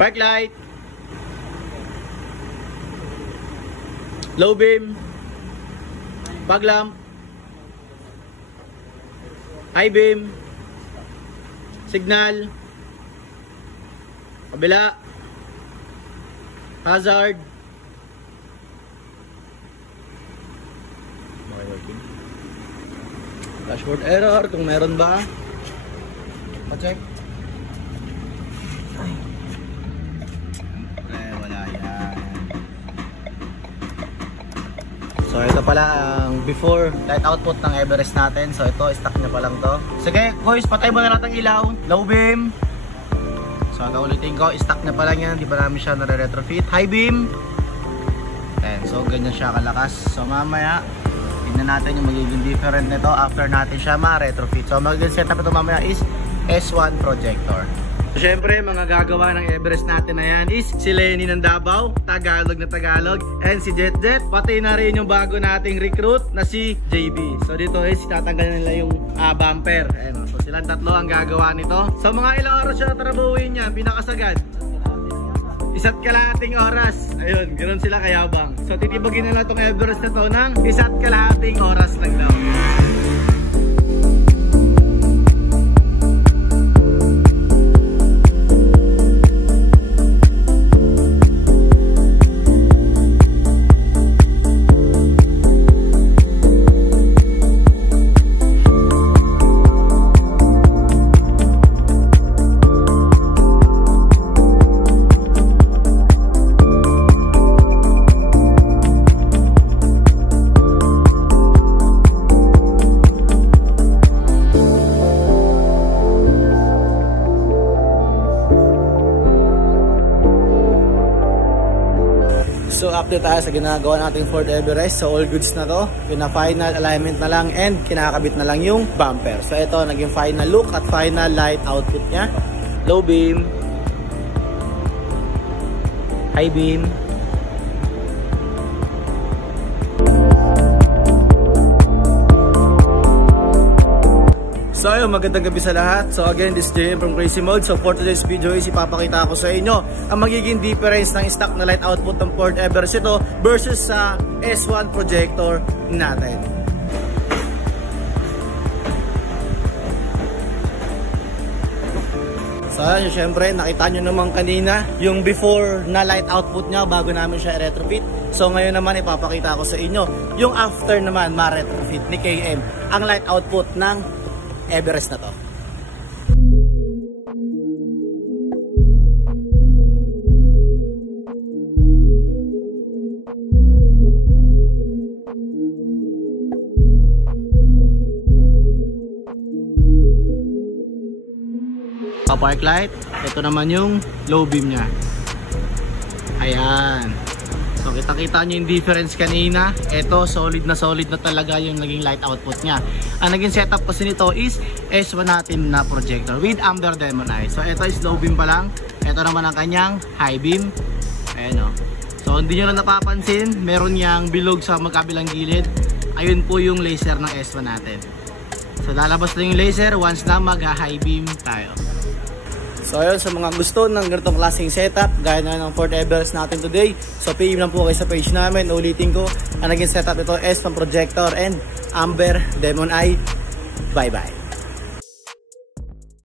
Park light. Low beam. Fog lamp. High beam. Signal. Kabila. Hazard. Okay, working. Dashboard error kung meron ba. Pa-check. Wala yan. So ito pala ang before light output ng Everest natin. So ito, stock niya pa lang to. Sige boys, patay mo na natin ilaw. Low beam. So ang ulitin ko, stock na pa lang yan. Di ba namin siya nare-retrofit. High beam. And so ganyan siya kalakas. So mamaya tignan natin yung magiging different nito after natin siya ma-retrofit. So magiging setup ito mamaya is S1 projector. So syempre mga gagawa ng Everest natin na yan is si Lenny ng Davao, Tagalog na Tagalog, and si Jet Jet. Pati na rin yung bago nating recruit na si JB. So dito is tatanggalin nila yung bumper. Ayan, so silang tatlo ang gagawa nito. So mga ilang oras siya trabahuin niya, pinakasagad. 1 kalahating oras. Ayun, ganoon sila kayabang. So titibagin nila itong Everest na to ng 1 kalahating oras lang daw. So update tayo sa ginagawa nating Ford Everest. So all goods na to. Pina-final alignment na lang and kinakabit na lang yung bumper. So ito naging final look at final light output niya. Low beam. High beam. So ayun, magandang gabi sa lahat. So again, this is JM from Crazy Mode. So for today's video is ipapakita ko sa inyo ang magiging difference ng stock na light output ng Ford Everest ito versus sa S1 projector natin. So ayun, syempre nakita nyo naman kanina yung before na light output niya bago namin siya retrofit. So ngayon naman ipapakita ko sa inyo yung after naman ma-retrofit ni KM ang light output ng Everest na to. Park light, ito naman yung low beam niya. Ayan. So kita-kita nyo yung difference kanina. Ito solid na talaga yung naging light output niya. Ang naging setup kasi nito is S1 natin na projector with Amber Demon Eye. So ito is low beam pa lang. Ito naman ang kanyang high beam. Ayan o. So hindi nyo lang napapansin, meron niyang bilog sa magkabilang gilid. Ayun po yung laser ng S1 natin. So lalabas na yung laser once na mag-high beam tayo. So ayun, sa mga gusto ng ganitong klaseng setup gaya na ng Ford Everest natin today, so PM lang po kayo sa page namin. Ulitin ko, ang naging setup ito S1 projector and Amber Demon Eye. Bye bye.